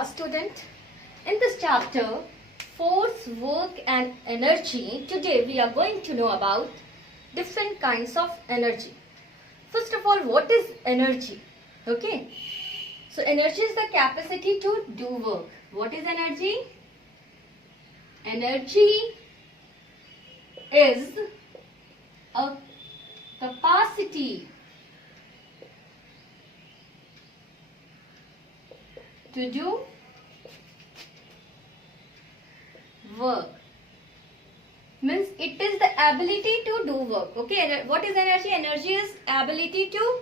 class student. In this chapter, force, work and energy, today we are going to know about different kinds of energy. First of all, what is energy? Okay. So energy is the capacity to do work. What is energy? Energy is a capacity to do work. Means it is the ability to do work. Okay, what is energy? Energy is ability to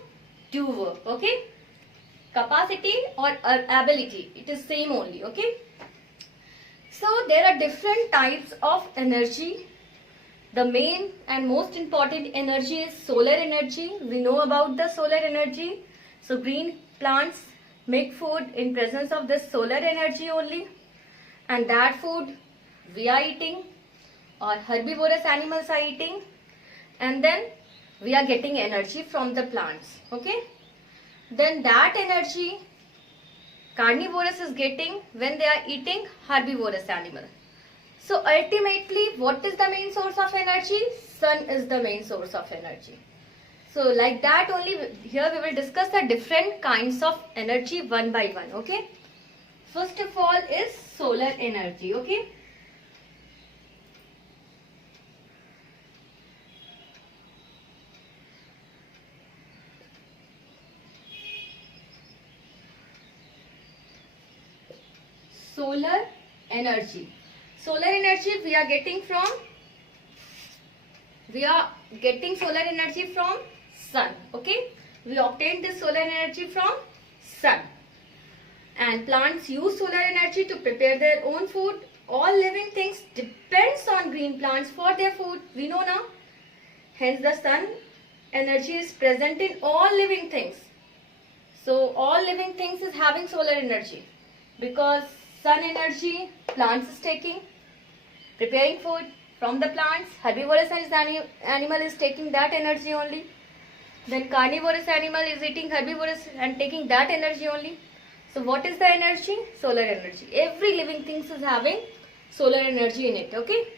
do work. Okay, capacity or ability, it is same only. Okay, so there are different types of energy. The main and most important energy is solar energy. We know about the solar energy. So green plants make food in presence of this solar energy only, and that food we are eating or herbivorous animals are eating, and then we are getting energy from the plants. Okay, then that energy carnivorous is getting when they are eating herbivorous animal. So ultimately, what is the main source of energy? Sun is the main source of energy. So like that only, here we will discuss the different kinds of energy one by one. Okay, first of all is solar energy. Okay, solar energy. Solar energy we are getting from solar energy from sun. Okay, we obtain this solar energy from sun, and plants use solar energy to prepare their own food. All living things depends on green plants for their food. We know now. Hence the sun energy is present in all living things. So all living things is having solar energy, because sun energy plants is taking, preparing food from the plants. Herbivorous animal is taking that energy only. Then carnivorous animal is eating herbivorous and taking that energy only. So what is the energy? Solar energy. Every living thing is having solar energy in it. Okay.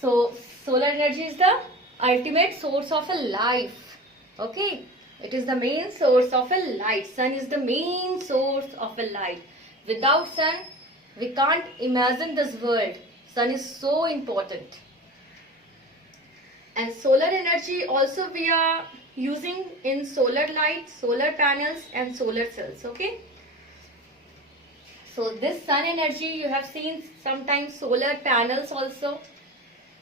So solar energy is the ultimate source of a life. Okay. It is the main source of a light. Sun is the main source of a light. Without sun, we can't imagine this world. Sun is so important. And solar energy also we are using in solar lights, solar panels and solar cells. Okay. So this sun energy, you have seen sometimes solar panels also.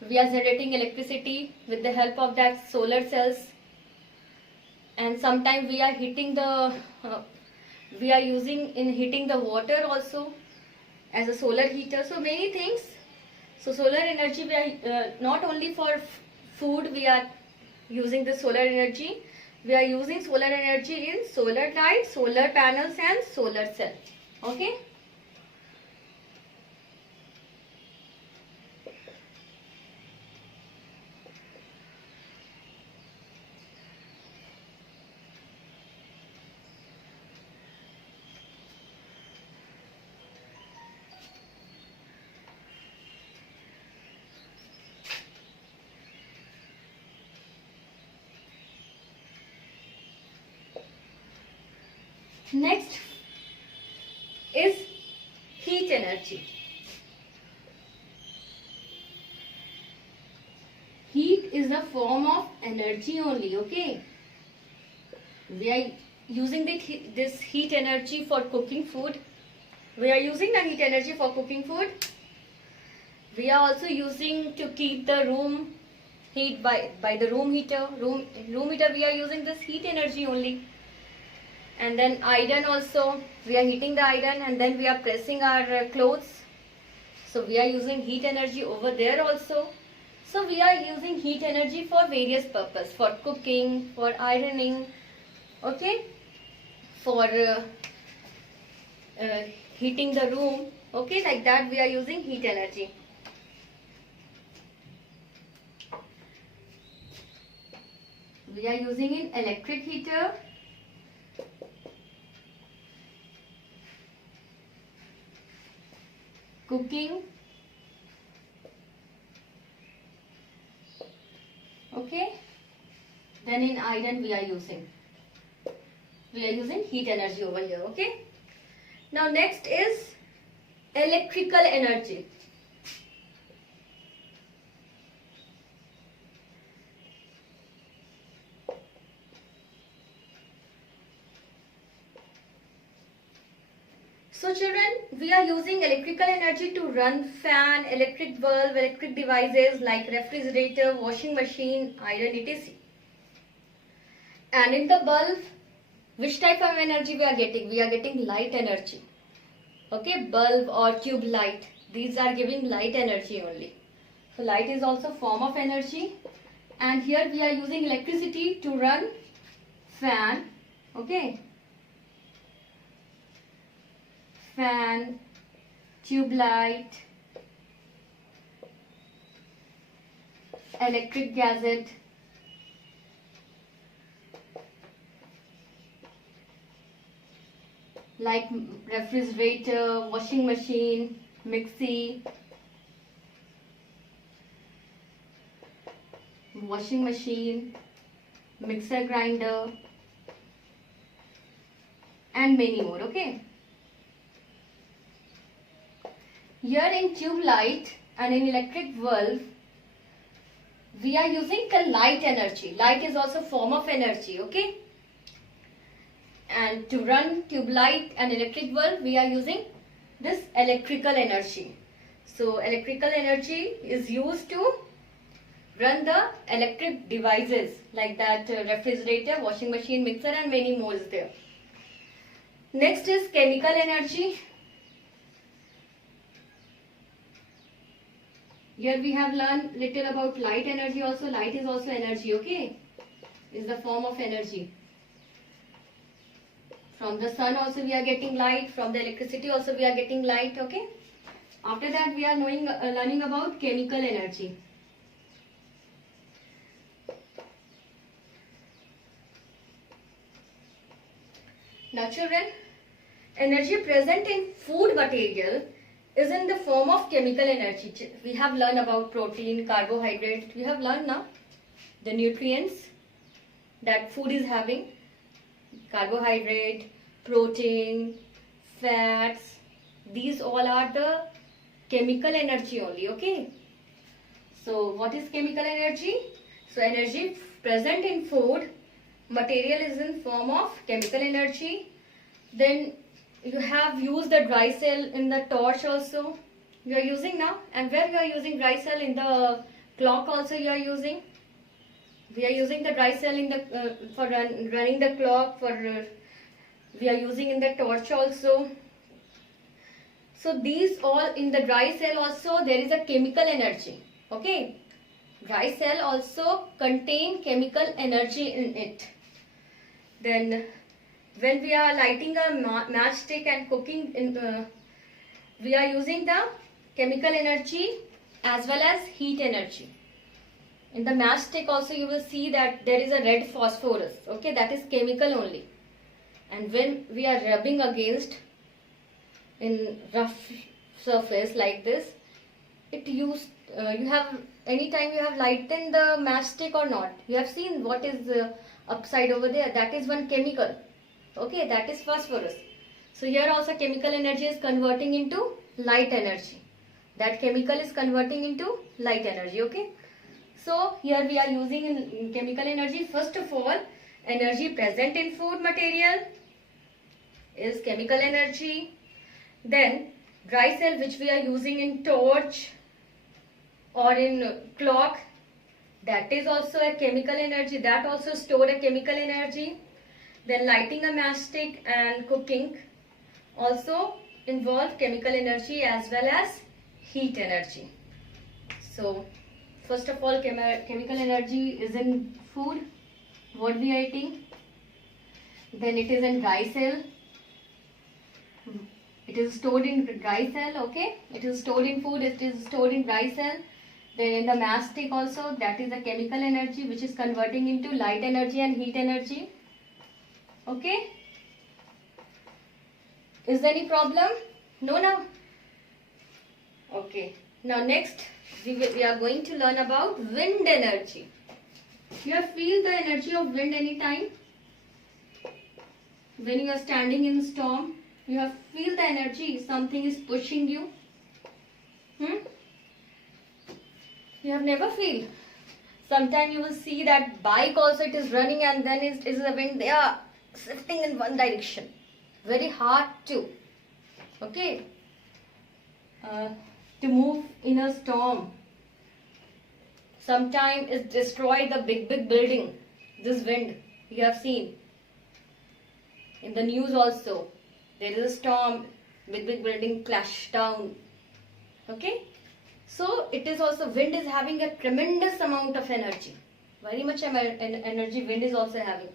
We are generating electricity with the help of that solar cells. And sometimes we are heating we are using in heating the water also as a solar heater. So many things. So solar energy we are not only for food we are using the solar energy. We are using solar energy in solar lights, solar panels and solar cell. Okay. Next is heat energy. Heat is a form of energy only. Okay, we are using this heat energy for cooking food. We are using the heat energy for cooking food. We are also using to keep the room heat by the room heater. Room heater we are using this heat energy only. And then iron also, we are heating the iron and then we are pressing our clothes. So we are using heat energy over there also. So we are using heat energy for various purposes, for cooking, for ironing, okay, for heating the room, okay, like that we are using heat energy. We are using an electric heater cooking. Okay. Then in iron we are using heat energy over here. Okay. Now next is electrical energy. So children, we are using electrical energy to run fan, electric bulb, electric devices like refrigerator, washing machine, iron, etc. And in the bulb, which type of energy we are getting? We are getting light energy. Okay, bulb or tube light. These are giving light energy only. So light is also form of energy. And here we are using electricity to run fan. Okay. Fan, tube light, electric gadget, like refrigerator, washing machine, mixie, mixer grinder, and many more. Okay. Here in tube light and in electric bulb, we are using the light energy. Light is also form of energy, okay? And to run tube light and electric bulb, we are using this electrical energy. So electrical energy is used to run the electric devices like that refrigerator, washing machine, mixer, and many more is there. Next is chemical energy. Here we have learned little about light energy also. Light is also energy, okay? Is the form of energy. From the sun also we are getting light. From the electricity also we are getting light, okay? After that we are learning about chemical energy. Now children, energy present in food material is in the form of chemical energy. We have learned about protein, carbohydrate. We have learned now the nutrients that food is having. Carbohydrate, protein, fats. These all are the chemical energy only, okay? So what is chemical energy? So energy present in food material is in form of chemical energy. Then you have used the dry cell in the torch also. You are using now. And where you are using dry cell? In the clock also you are using. We are using the dry cell in the for running the clock. We are using in the torch also. So these all in the dry cell also there is a chemical energy. Okay. Dry cell also contain chemical energy in it. Then when we are lighting a matchstick and cooking, we are using the chemical energy as well as heat energy. In the matchstick also you will see that there is a red phosphorus. Okay, that is chemical only. And when we are rubbing against in rough surface like this, you have anytime you have lightened the matchstick or not. You have seen what is upside over there. That is one chemical. Okay, that is phosphorus. So here also chemical energy is converting into light energy. That chemical is converting into light energy. Okay. So here we are using in chemical energy. First of all, energy present in food material is chemical energy. Then dry cell which we are using in torch or in clock, that is also a chemical energy. That also stored a chemical energy. Then lighting a matchstick and cooking also involve chemical energy as well as heat energy. So first of all, chemical energy is in food, what we are eating. Then it is in dry cell. It is stored in dry cell, okay. It is stored in food, it is stored in dry cell. Then in the matchstick also, that is the chemical energy which is converting into light energy and heat energy. Okay. Is there any problem? No, no. Okay. Now next we are going to learn about wind energy. You have feel the energy of wind anytime? When you are standing in storm, you have feel the energy, something is pushing you. You have never feel. Sometimes you will see that bike also it is running and then it is the wind, they are shifting in one direction. Very hard to. Okay. To move in a storm. Sometimes it destroy the big building. This wind you have seen. In the news also. There is a storm, big building clash down. Okay. So it is also, wind is having a tremendous amount of energy. Very much energy wind is also having.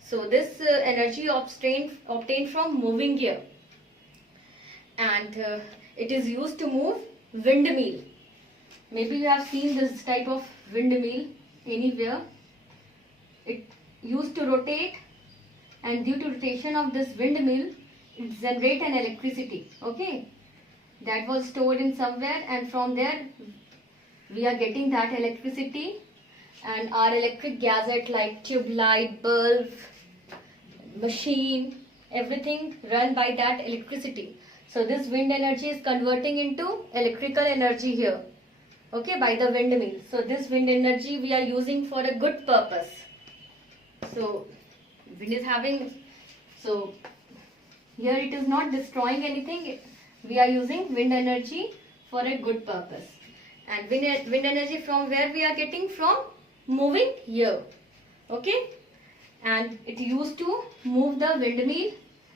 So this energy obtained from moving gear. And it is used to move windmill. Maybe you have seen this type of windmill anywhere. It used to rotate, and due to rotation of this windmill, it generates an electricity. Okay. That was stored in somewhere, and from there we are getting that electricity, and our electric gadget like tube light, bulb, machine, everything run by that electricity. So this wind energy is converting into electrical energy here. Okay, by the windmill. So this wind energy we are using for a good purpose. So wind is having, so here it is not destroying anything. We are using wind energy for a good purpose. And wind energy from where we are getting? From moving here. Okay. And it used to move the windmill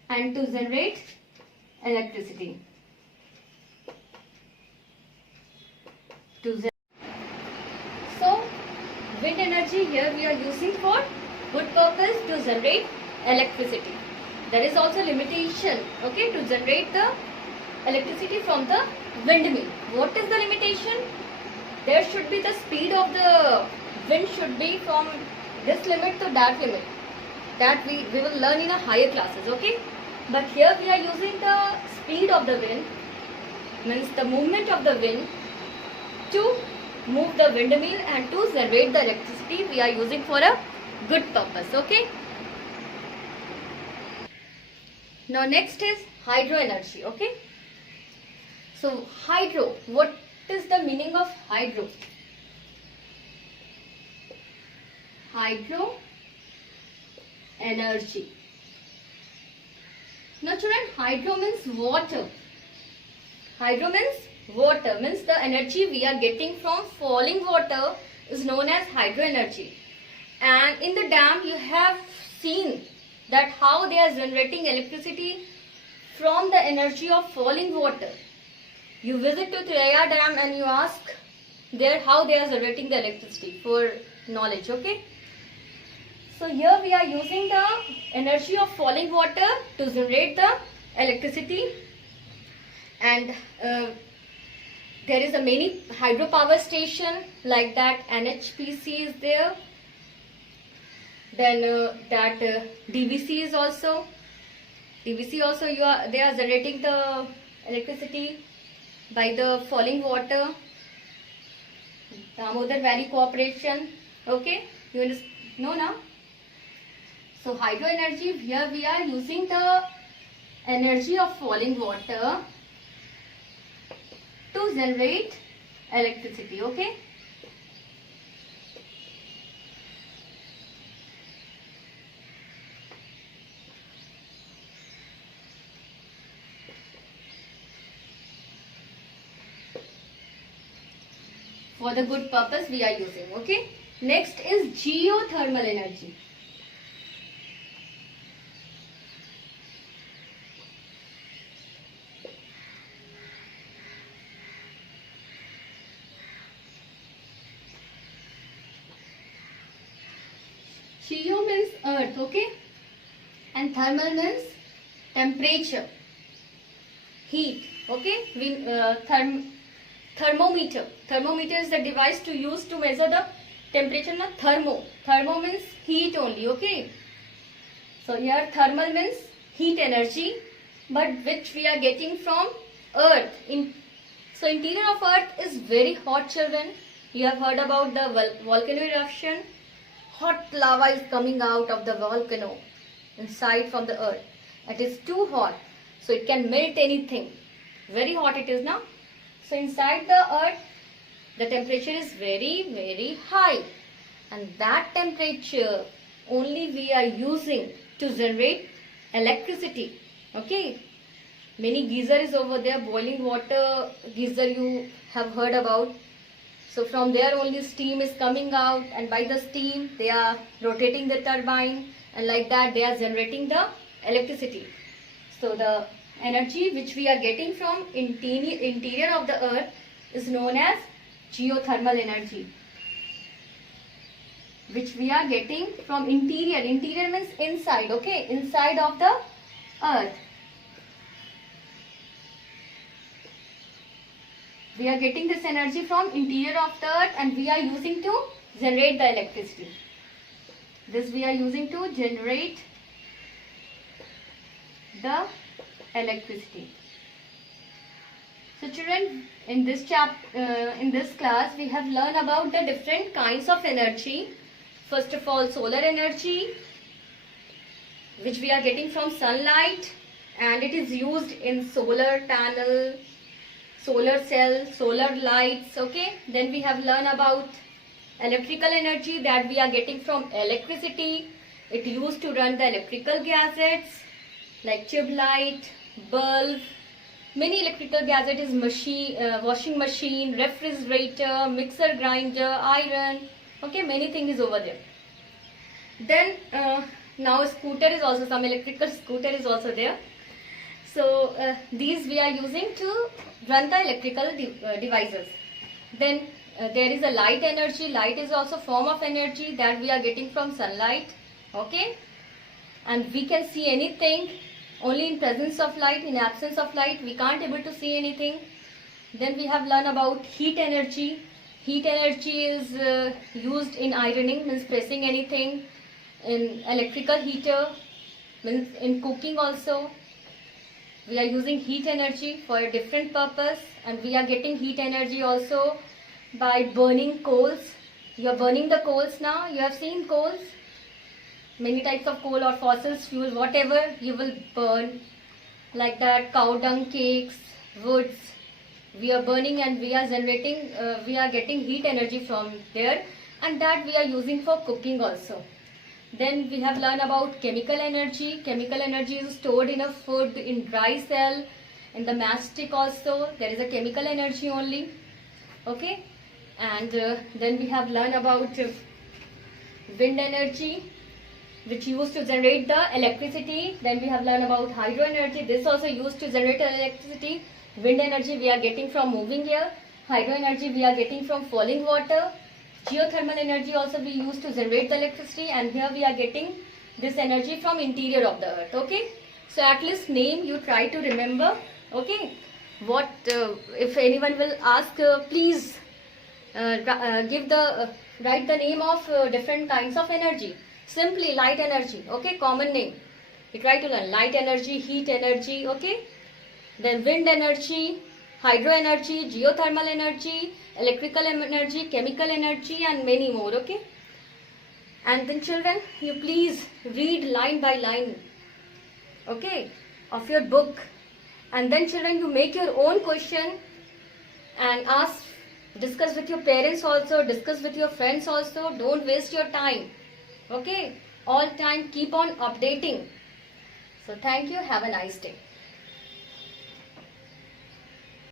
and to generate electricity. So wind energy here we are using for good purpose to generate electricity. There is also limitation, okay, to generate the electricity from the windmill. What is the limitation? There should be the speed of the wind should be from this limit to that limit. That we will learn in a higher classes, okay? But here we are using the speed of the wind, means the movement of the wind, to move the windmill and to generate the electricity we are using for a good purpose, okay? Now next is hydro energy, okay? So hydro, what is the meaning of hydro? Hydro energy. Now children, hydro means water. Hydro means water, means the energy we are getting from falling water is known as hydro energy. And in the dam you have seen that how they are generating electricity from the energy of falling water. You visit to Treya Dam and you ask there how they are generating the electricity for knowledge, okay? So here we are using the energy of falling water to generate the electricity, and there is a many hydropower station like that. NHPC is there. Then DVC is also. DVC also they are generating the electricity by the falling water. Damodar Valley Corporation. Okay, you know now. So hydro energy, here we are using the energy of falling water to generate electricity, okay? For the good purpose we are using, okay? Next is geothermal energy. Geo means earth, okay? And thermal means temperature, heat, okay? Thermometer. Thermometer is the device to use to measure the temperature. Na thermo means heat only, okay? So here thermal means heat energy, but which we are getting from earth in So interior of earth is very hot, children. You have heard about the volcano eruption. Hot lava is coming out of the volcano inside from the earth. It is too hot, so it can melt anything. Very hot it is now. So inside the earth, the temperature is very, very high. And that temperature only we are using to generate electricity. Okay. Many geyser is over there, boiling water geyser you have heard about. So from there only steam is coming out, and by the steam they are rotating the turbine, and like that they are generating the electricity. So the energy which we are getting from interior of the earth is known as geothermal energy, which we are getting from interior. Interior means inside, okay, inside of the earth. We are getting this energy from interior of the earth, and we are using to generate the electricity. This we are using to generate the electricity. So children, in this class we have learned about the different kinds of energy. First of all, solar energy, which we are getting from sunlight, and it is used in solar panel, solar cell, solar lights. Okay. Then we have learned about electrical energy that we are getting from electricity. It used to run the electrical gadgets like tube light, bulb. Many electrical gadgets is machine, washing machine, refrigerator, mixer grinder, iron. Okay, many things is over there. Then now scooter is also, some electrical scooter is also there. So these we are using to run the electrical devices. Then there is a light energy. Light is also form of energy that we are getting from sunlight. Okay, and we can see anything only in presence of light. In absence of light we can't able to see anything. Then we have learned about heat energy. Heat energy is used in ironing, means pressing anything. In electrical heater, means in cooking also. We are using heat energy for a different purpose, and we are getting heat energy also by burning coals. You are burning the coals now. You have seen coals. Many types of coal or fossil fuel, whatever you will burn, like that, cow dung cakes, woods. We are burning and we are generating, we are getting heat energy from there, and that we are using for cooking also. Then we have learned about chemical energy. Chemical energy is stored in a food, in dry cell, in the matchstick also. There is a chemical energy only. Okay. And then we have learned about wind energy, which used to generate the electricity. Then we have learned about hydro energy. This also used to generate electricity. Wind energy we are getting from moving air. Hydro energy we are getting from falling water. Geothermal energy also we use to generate the electricity, and here we are getting this energy from interior of the earth. Okay, so at least name you try to remember. Okay, what if anyone will ask, please write the name of different kinds of energy. Simply light energy. Okay, common name. You try to learn light energy, heat energy. Okay, then wind energy, hydro energy, geothermal energy, electrical energy, chemical energy, and many more. Okay, and then children, you please read line by line, okay, of your book, and then children, you make your own question and ask, discuss with your parents also, discuss with your friends also. Don't waste your time. Okay, all time keep on updating. So thank you, have a nice day.